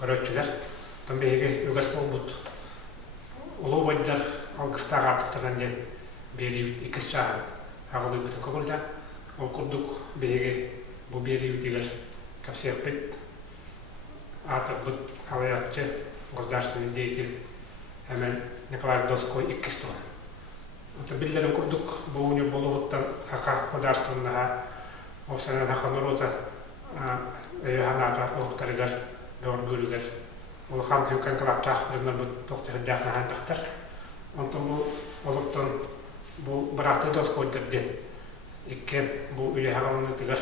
көрөчүлөр. Там беге югас болбут. Улуу бойдар алгыстага артыктырган ден берибит икис чагы агылы бүтүн көкөлдө. Ол курдук беге бу берибитигер капсерпет атырбыт алаякчы государственный деятель Эмен Николай Доско иккис туган. Это биллерин курдук бууну болуттан хака государственного обсана хака народа ханата октаргар доргулгар. Ол хан юкан калаттах жана бу доктор дахна доктор. Онтон бу олуттан бу браты Доско деден. Иккен бу үйе хагалны тигер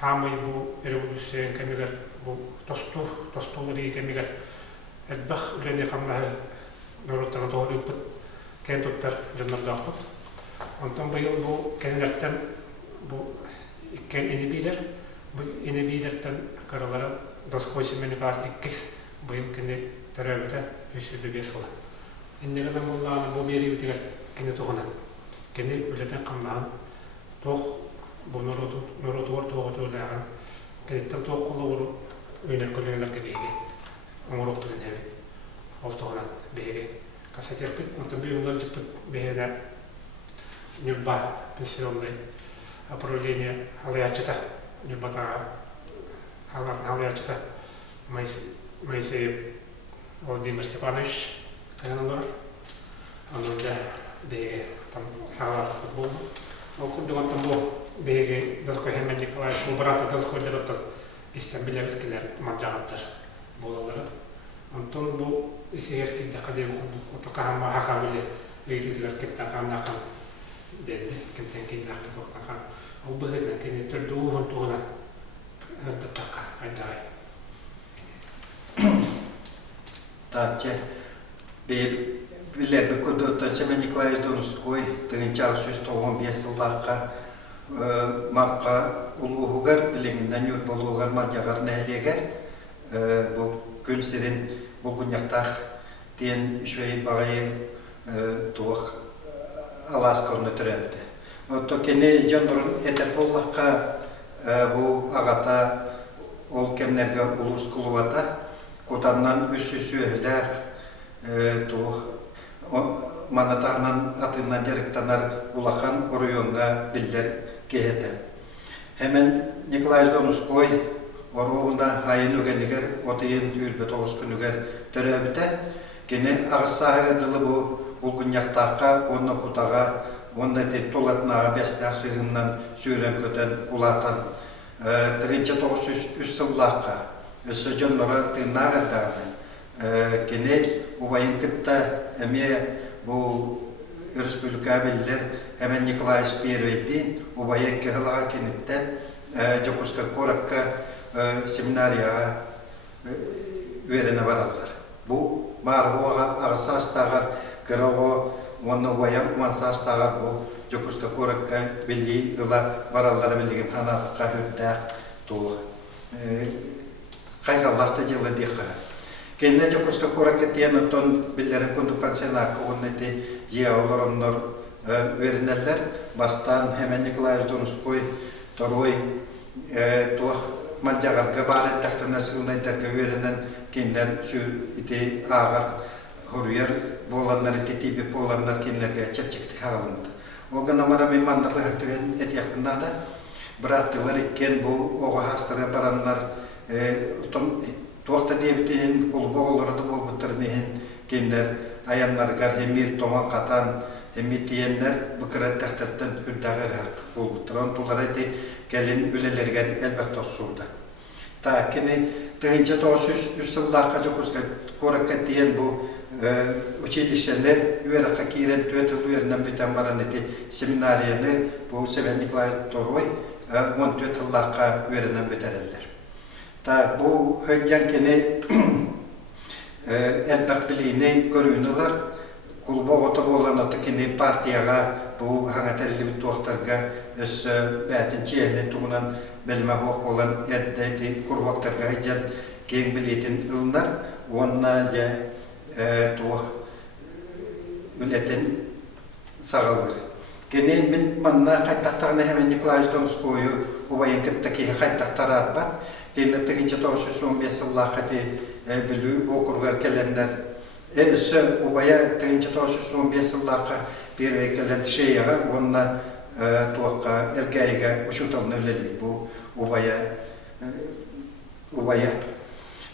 хамы бу революция кемигер бу тостулары кемигер элбах үлене камна Нуруттан тоолуппут кен туттар жоннордоокпут. Онтон быйыл бу кенлерден бу иккен инибилер, бу инибилерден каралары Доско семенигар иккис быйыл кене төрөбүтө үсүлү бес жыл. Индегенен булланы бу берибитигер кене тугунан. Кене үлетен камнаган тох бу нурутуор тооготуулаган кенеттен тоок колууру үйнөр көлөөлөргө беги оңуруктугун эби. Ол тугунан беги касатерпит, онтон бүйүнгөн жыппыт беге Нюрба пенсионный управление алаячыта Нюрбатага алаячыта Моисеев Владимир Степанович таянылар. Анан да беге там алаатык болду. Ол курдуган там бу беге Доско Хеммен Николаевич бу браты Доско дероттан истен билебиткилер маджагаттар болалары. Антон бу исегер кидде кадем утакаама хакабиле эйтилер киттен канакан деди кимтен кинакты токтакан. Ол быгына кене түрдүү хонтуна датака айдай. Татче билер бекудотта Семен Николаевич Донской тыгынча 115 жылдакка макка улуугар билеңинден юр болуугар мадягар нелегер бу күлсерин Богуньяктар тен швей багай тух аласкорны төрөптү. Отто кене жондорун этеполлакка бу агата ол кемнерге улус кулубата котамнан үсүсүөлөр тух манатанан атынан директорлар улахан орuyonga биллер кете. Hemen Николай Донской Оруунда хайын өгенігер, отыйын үлбет оғыз күнігер төрөбіті. Кені ағысағы дылы бұл күнняқтаққа, онны құтаға, онны толатынаға бәсті ақсығынан сүйрен көтен ұлатан. Тығынча 903 сыллаққа, өсі жонлары тыйнағырдағын. Кені ұбайын күтті әме бұл республика білдер, әмен Николай Первейден ұбайы кеғылаға кенеттен Жокуска Коракка семинарияға верені баралар. Бұл барғуға ағысастағар, кіріғу, оны ойын мансастағар бұл Жокуска Коракка білі ұла баралары білген ханатыққа өттәқ туы. Қайғалақты жылы дейқа. Кенне Жокуска Коракка тен ұттон білдері күнді пансионаққа оннеті жия оларымнар верінелер. Бастан Хемен Николай Донской Торой туақ Мандягарга бары тақтына сылнайдарға верінен кендер сүйір ите ағар хұрыер боланлар ите типе боланлар кендерге чепчекті қаралынды. Оған амара мен манда бұғақтуен әт яқындады. Біраттылар еккен бұл оға хастыры баранлар туақта дебітен ол боғылырды бол бұттырнеген кендер аянларғар емир тома қатан емитиенлер бұқырат тақтырттан үрдағыр хақ бол бұттыран тұлар әте келин үлелерген әлбәқ тоқсурда. Та кені тығынча 903 жылдаққа Жокуска Коракка тиен бұл училищелер үйераққа кейрен төтіл үйерінен бүтен баран еті семинариялер бұл Семен Николай Торой 14 жылдаққа үйерінен бүтерелер. Та бұл өйден кені әлбәқ білейіне көрінілер. Кулбо ота болған ота кені партияға бұл хаңа тәрілі бүт уақтарға өз бәтін чиәне туғынан бәлмә хоқ болан әрдәйді құрвақтарға хайджан кең білетін ұлынар, онына жа туық үлетін сағалыр. Кені мен манна қайттақтағына Хемен Николай Донскойы ұбайын кітті кейі қайттақтары атпақ, Кейінгі 1915 жыллаққа білу оқырғар келендер. Өсі ұбая 1915 жыллаққа бервей келен шейіға, онына туаққа әргәйіға ұшуталын өлелік бұл ұбая.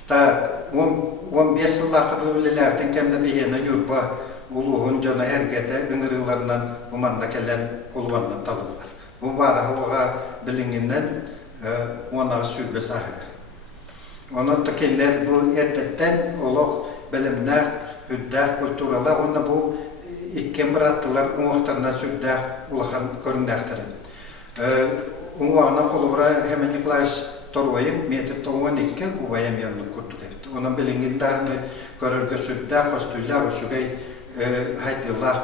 Так, 15 жыллаққа өлелердің кәмді бейені үрба ұлығын жона әргәді үңірілерінен ұманда келен қолуаннан талылар. Бұл бары ұға білінгеннен онаға сүрбе сағылар. Оның тікелер бұл әрдеттен олық білімнәқ, үддәқ, культуралар, оны бұл иккен бір аттылар ұңықтарына сүрдәқ ұлақан көріндәқтірін. Ұңғағына қолы бұра әмін Николаевич Торвайын метр 12 ұбайым янлық күрттік әбді. Оның білінгендеріні көрірге сүрдәқ, қостуйлар, ұшығай хайдылақ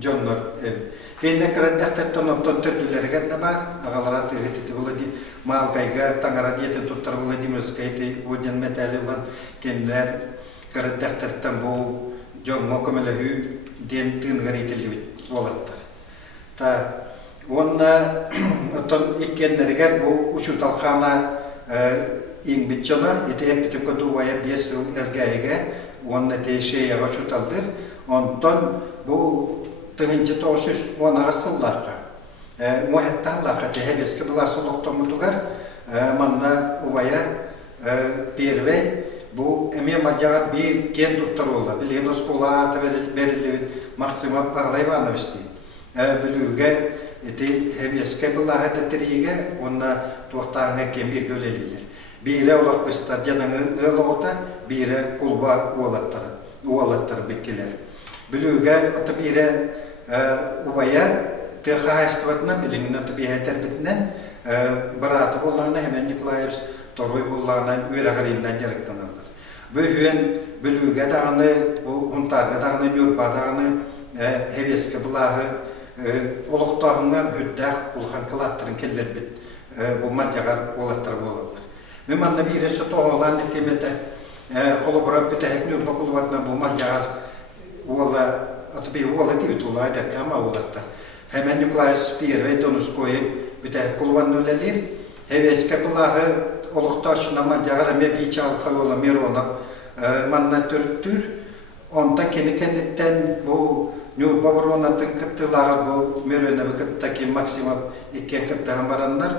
жонлар әбді. Кейінне кірәндәқтірттен оттон төттілерген де бар, ағалара түйгетті болады, малғайға таңара диетін тұттар Владимирскайды өден мәтәлі olan кенлер кірәндәқтірттен бұл жон мұқымылы үй ден тыңғыр етілі болаттар. Онна оттон иккенлерген бұл ұшуталқана еңбет жона, еті әппетім көту бая 5 жыл әлгәйге, онна дейшеяға ұшуталдыр. Онтон бұл тыгынчы 910 сыллаққа. Мұхеттан лаққа тәхебескі бұла сұлықтың мұтығар, манна ұбая бервей, бұл әме мадjağat бір кен тұттар ола. Білген осқола аты берілі Максима Бағлайбановичті. Білуге тәхебескі бұла әдеттіріге, онна туақтарыңа кен бір көлелілер. Бірі олақ бұстар жаныңы ұлығыта, бірі құлба уалаттар беккелер. Білуге оты бірі ұбая тәхайыстыватына біліңін оты бірі тәрбітінен бараты болғаны әмен Николаевич Торой болғаны өрағариндан жарықтан алдар. Бөйін білуге дағыны, ұнтарға дағыны, нүрба дағыны әвескі бұлағы олықтағыңа үддәқ ұлған қылаттырын келдер біт. Бұл мадjağар олаттар болалар. Мен манна бірі сұты оғылан дектеметі қолы бұрап бүтәйік нүрба құлуатына бұл мадjağар Ола, аты бей ола дейбіт ола айдарка ама олаттар. Hemen Николаевич Первый Донускойын бүті құлван өлелер. Хевеске бұлағы олықташына мадjağар әме бейчі алқа ола меронап манна түрттір. Онда кені-кенеттен бұл нүрба бұронатын кіттілағы бұл меронабы кіттаки Максимов еккен кіттіған баранлар.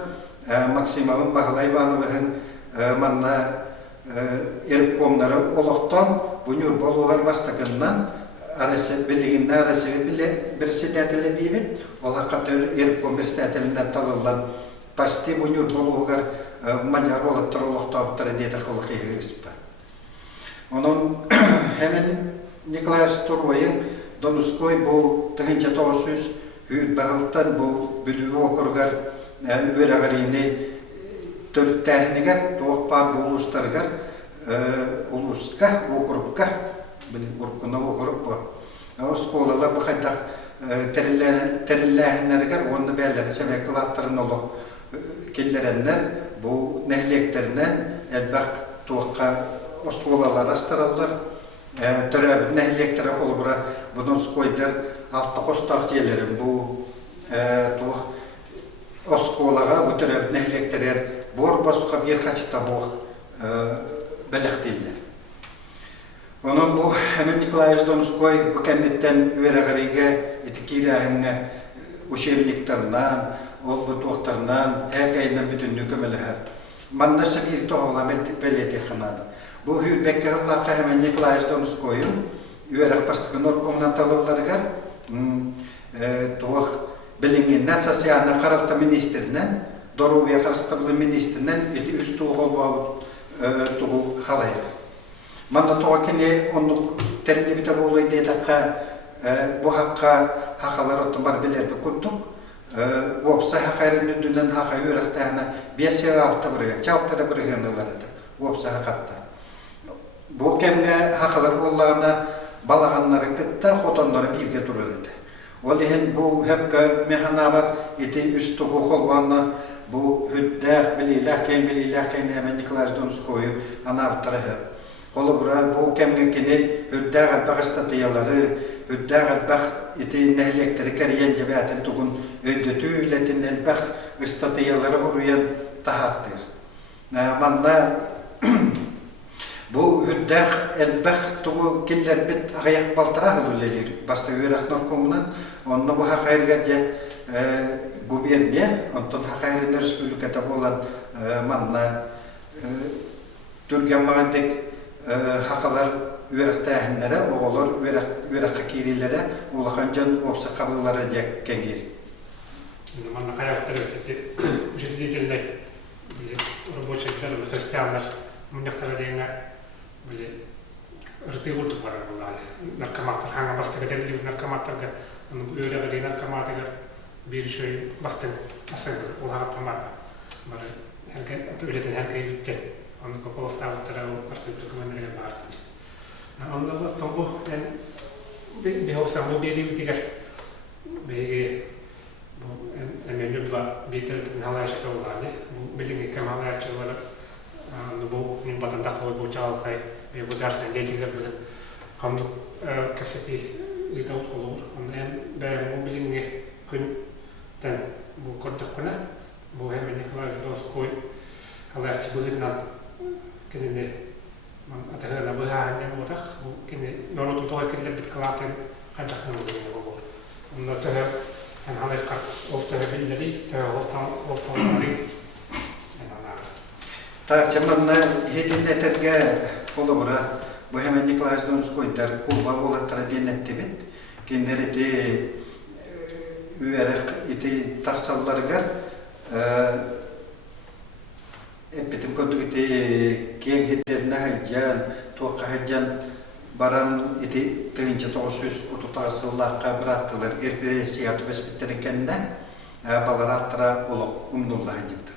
Максимовын Бағлайбановығын манна еріп комнары олықтан бұл нүрба олығар бастықыннан Arası bildiğinde arası bir sitətəli deyibid, ola qatır erkon bir sitətəlindən talılan pasti bu nür boluğar macar olatlar oluqtabıtları deyətə qılıq eğirisipar. Onun hemen Nikolay Storvayın Donuskoy bu 1900 hüyüt bağılıqtan bu bülüğü okurgar öyrəğarini törttəhinigar, doğuqpar bu uluslargar uluska, okurupka Urkuna okurup bu. O skolalar bu xaydaq terilləhinlərgər, onu bəyələri səməkılatların oluq kellərenlər, bu nəhliyeklərindən əlbəq tuğqa o skolalar astarallar. Törəbin nəhliyekləri olubura bunun skoydar altta qostaq yerlərin bu o skolağa bu törəbin nəhliyekləri bor basıqa bir xasita bu bələq deyirlər. Onun bu hemen Nikolaevich Donskoy bu kendinden öğreğeriyle etikirahine uşevliklerden, ol bu tuğtarından, her gayından bütünlüğü kömeliher. Mannası bir toğla belirti xanadı. Bu hürbekki hıllakı hemen Nikolaevich Donskoy'un öğreğ bastıkın orkundan talılargar tuğ bilinginden sasiyana qaralta ministerinden, Doruviya qarastabılı ministerinden üst tuğ olma tuğ halayır. Manda toğakini onluk terili biter olaydı edakka bu haqqa haqalar ottun bar bilerdi kuttuk. Opsa haqayırın üdünden haqa öğrektağına 5-6 bırıgan, çaltara bırıgan olardı. Opsa haqatta. Bu kemge haqalar olağına balağanları kıtta, xotonları birge dururdu. Olihin bu hepka mehana var, eti üstü kolbanla bu hüddağ bililahken hemen Nikolaevich Donskoy'u anavtara hep. Kolu bura bu kemgekini hüddağat bağ statiyaları, hüddağat bağ iti nehlekleri kariyen cebatin tuğun ödütü ületin elbağ statiyaları huruyan tahattır. Manna bu hüddəq elbəq tuğu killer bit ayak baltara hululir. Basta üyeraklar komunan onunla bu hakayırgacı guberniye, ondan hakayırın respublikada olan manna Türkiye mağadik hakalar üyeraktahinlere, oğullar üyerakka kirilere ulaqancan opsa kabıllara dek kengir. Manna kayakları ötesi, ücretlidirler, röboçekler, Hristiyanlar, Münyaktara deyinle böyle ırtı oldu var bunlar. Narkomatlar, hangi bastığı derli narkomatlar, onu öyle böyle narkomatlar bir şey bastın, asıl olarak tamam. Böyle herkes öyleden herkes bitti. Onu kokolos tavuklara o artık dokumentlere var. Onda bu topu ben bir hoşçakal bu bir diğer bir bu önemli bir telefon halayacak olan ne bu bilgi kamerayacak olan bu nimbatan takılı bu çalkay ve bu dersler geçilir bilen hamdu kapasite itu olur. Ondan ben bu bilgi günden bu kodakuna bu hemen ne kadar dost koy halayacak bilen kendine atahana bu halde bu tak bu kendine normal tutuğa kirli bit kalaten hadakhan bu. Ondan sonra halayacak ortaya billeri ortaları Так, чаманна хединнеттерге колобура bu hemen Nikolay Donskoy'дар kulba ola tradinettibit kenderiti üyerek iti taksallargar epitim koduk iti keng hederine hajjan toqa hajjan baran iti tığınca 930 sıllarqa bıraktılar erperesi besbitleri kendinden balara attıra oluk umdullah ediptir.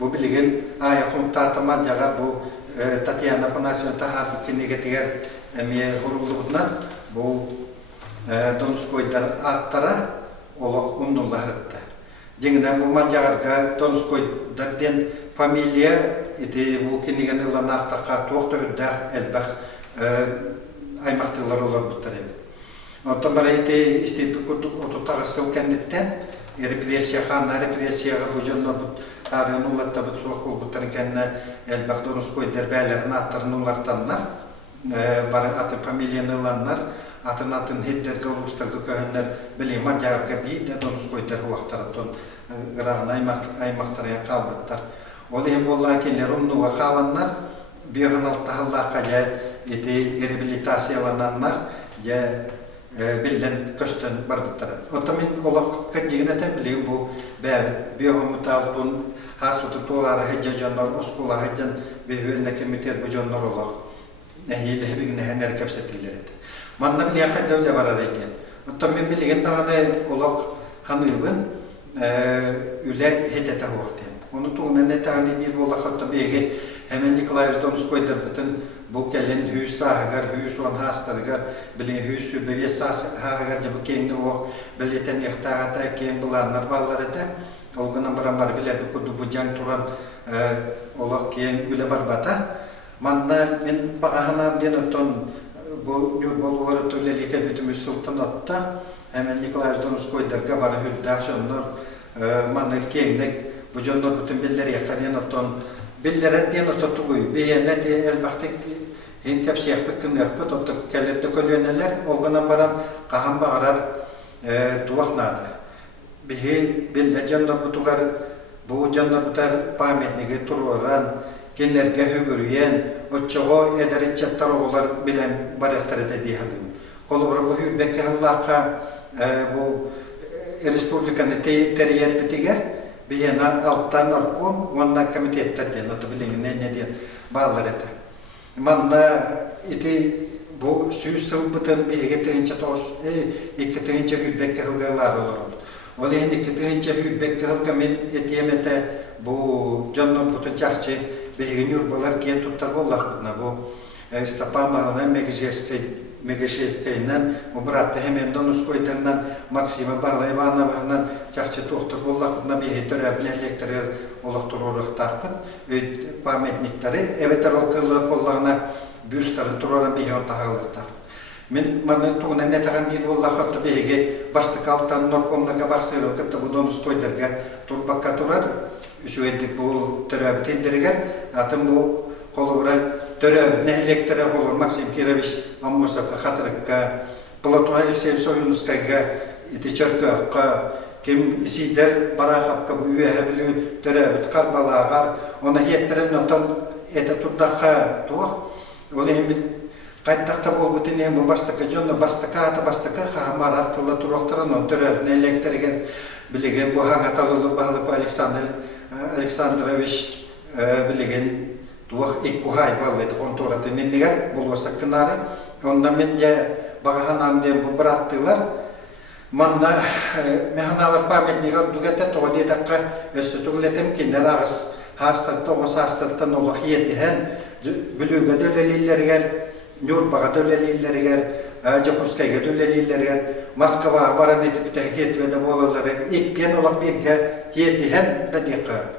Bu bilgin ayakun tatamar jaga bu Tatiana Panasyon tahat kini ketigar emiye hurulubundan bu Donskoy'dan attara oluk umdullah ediptir. Jengden bu manjagarga Donskoy'dan familia iti bu kini ganılan aktaka tuğda hüddah elbaq aymaktılar olur bu tarafa. Ondan beri iti isteyip kurduk otutağısıl kenditten represiyaga bu jonno bu tarihini ulatta bu soğuk bulgutan kendine elbaq Donskoy'der bəylərini atlarını ulartanlar var atın familiyanı ulanlar atın hedderge ulustargı köyünler bileyim acarga bir de Donskoy'der uaqtarıtın ırağına aymaqtarıya qalbıttar. O deyim bolla keller umnu ve qalanlar biyoğun alttahallah qaca eti rehabilitasiyalananlar ya bilden köstön barbıttar. Otamin olaq kajigine de bileyim bu biyoğun mutaltun hasbutu tuğları hecca jonlar oskula heccan behüvende kemiter bu jonlar olaq nehiyle hebigine hener kapsetilleri edi. Manna biliyaq dövde var arayken. Otamin bilgin dağını olaq hanıybın üle hedete hoqten. Onu tuğuna ne tağını değil olaq hatta begi hemen Nikolay Donskoy'da bütün bu gelen hüs sahgar, hüs on hastargar, bilin hüs bebeğe sahgar bu kendi o belirten ihtiyata kendi bulanlar balları da olgana barambar bile bu kudu bu can turan olak kendi üle barbata. Manna men bağahana den oton bu nürbol var tölelike bütün sultan otta hemen Nikolay Donskoy'da gabar hüddah şonlar manna kendi bu jonlar bütün billeri yakalayan oton billeret diye notutuğuy, beğenler diye elbette hem tepsi yakıp yakıp tutup kellerde kolyoneler olgana baran kaham bağırar tuvak nada. Bihi bille canlar butugar bu canlar butar pametnige tururan kenlerge hübürüyen oçoğu ederi çattar oğullar bilen baraktar ededi halim. Kolubra bu hübbeki Allah'a bu Respublikanı teriyet bitiger biyana alttan orkum, ondan komitetler diyen, o da bilin ne diyen, bağlar ete. Manna iti bu süsül bütün bir getirince toz, iki tığınca hübbekki hılgılar olur. Oleyin iki tığınca hübbekki hılgı etiyemete bu canlı bütün çahçı bir yurbalar kiyen tuttar bollak butna bu Stapamağına Megasheskay'ından Mubratta hemen Donskoy'dan Maksima Bağlayıvan'dan çahçı tohtur bollakına bir hitörabine elektrer olaktururuk tarpın. Pametnikleri, evet olkıllık bollağına büstleri turara bir yol tahağılık tarpın. Мен мана тугуна не таган бир болла хатта беге басты калтан норкомнага баксырып кетти бу донус тойдерге турбакка турар. Үшөйдик бу төрөп тендерге атын бу колубра төрөп не электре колор Максим Кирович Аммосовка хатырыкка Платон Алексей Союнускайга итичеркка кем исидер барахапка бу үебилүү төрөп карбалагар она еттерен отон это турдака тух ол эми кайттакта болбутун эми бастыка жонно бастыка хамара тыла туруктаран төрөп не электреге билеген бу хагаталуу баглып Александрович билеген тух икухай балет контораты ненегер болосакнары онда мен же багаханамден бу браттылар манна механалар памятнигер дугете тодетакка өсөтүлетем кинелагыс хастар тогосастартан олох етиһен бүлүнгө дөлелилергер Нюрбага дөлелилергер Жакускайга дөлелилергер Москвага баран этип текертведе болалары иккен олох бирге етиһен дадика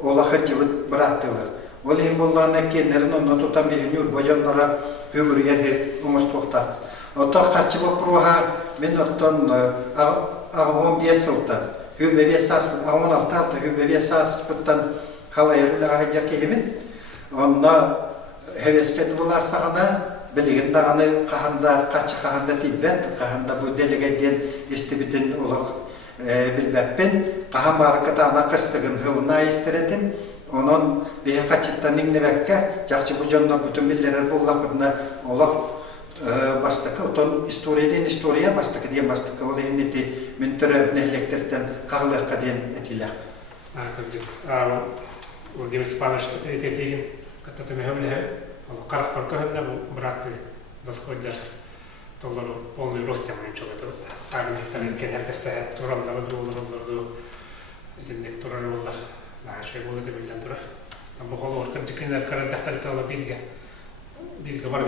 олох хачыбыт браттылар ол эми боллана кеннерин онно тутам Нюрба жоннора өгүргер умустукта отох качыбы проха мен оттон агон бесылта хүбе бесас агон алталта хүбе бесас пыттан халайырлага жакебин онно хевескет буласагана билеген даганы каханда качы каханда тибет каханда бу делегеден истибитин улак билбеппен кахамаркатана кыстыгын хылына истеретим онон бие качыттан ниңнебекке жакчы бу жонно бүтүн биллерер буллакына улак бастыка отон история бастыка диен бастыка ол энити мен төрөп нехлектерден кагылыкка диен этилак Владимир Степанович этетеген катата мехемле карак паркахында братты доскойдер толлару полный рост яман чогото армиядан кен herkeste турамдагы дууларды этендек турар болдар наше болду деп билген турар там бохол оркан тикенер карандактар тала бирге бар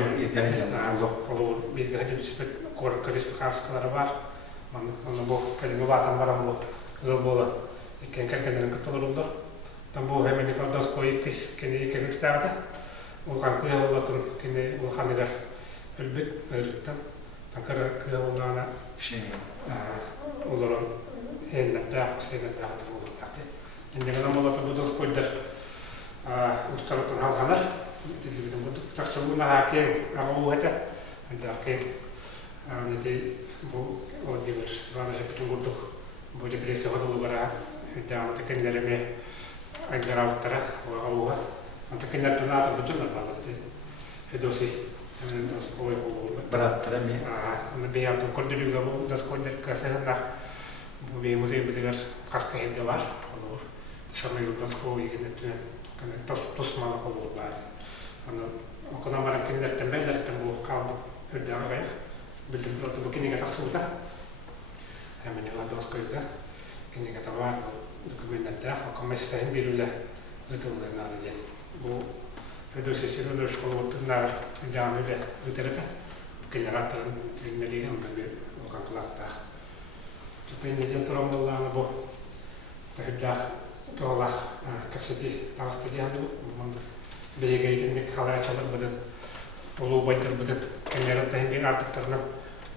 колор бирге хадиспек корка республикалары бар мана бу калимы ватан барам бу боло экен керкендерин католорулдар там бу хемени кадас кой кис кени кенекстада улган кыя болотун кени улхандыгар өлбүт өрүттөн такара кыя болгана улорун эндата кусената турулдакты эндеген амолото будус койдер усталатын халганар тилгиден буду таксылуна хакен агуэта андаке анети бу Владимир Степанович Петербург буде ближе ходило бара да такенлереме аграуттара агуа антакенлер таната буджуна балати федоси анендос ой браттара ми на беяту кордилуга бу дас кордер касена бу бе музей бидер кастеге бар холор шамел дас кой генетне kana tosmala холор бар ана окономар кенлер тембелер тембу калду өддагы билдим турду бу кенеге таксута Hemen ladoskoiga, kini kata var dokumentata, komessa hembirulle utulden arjen. Bu reduksisi underskolotnar dan yle uteleta. Generatorn tinneli on ben okan klata. Tutin ja trommollaan bu tehda tola kapsiti tavasteliandu man begeiten dik halachalar badan ulu baiter badan generator hembir artiktarna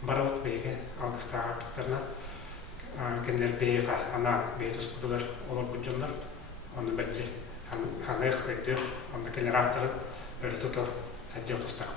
barawat bege algısta artiktarna kenler beyga ana beytus kudular olur bucunlar onu bence haneh vedir onu kenler artar öyle tutar hadi otustak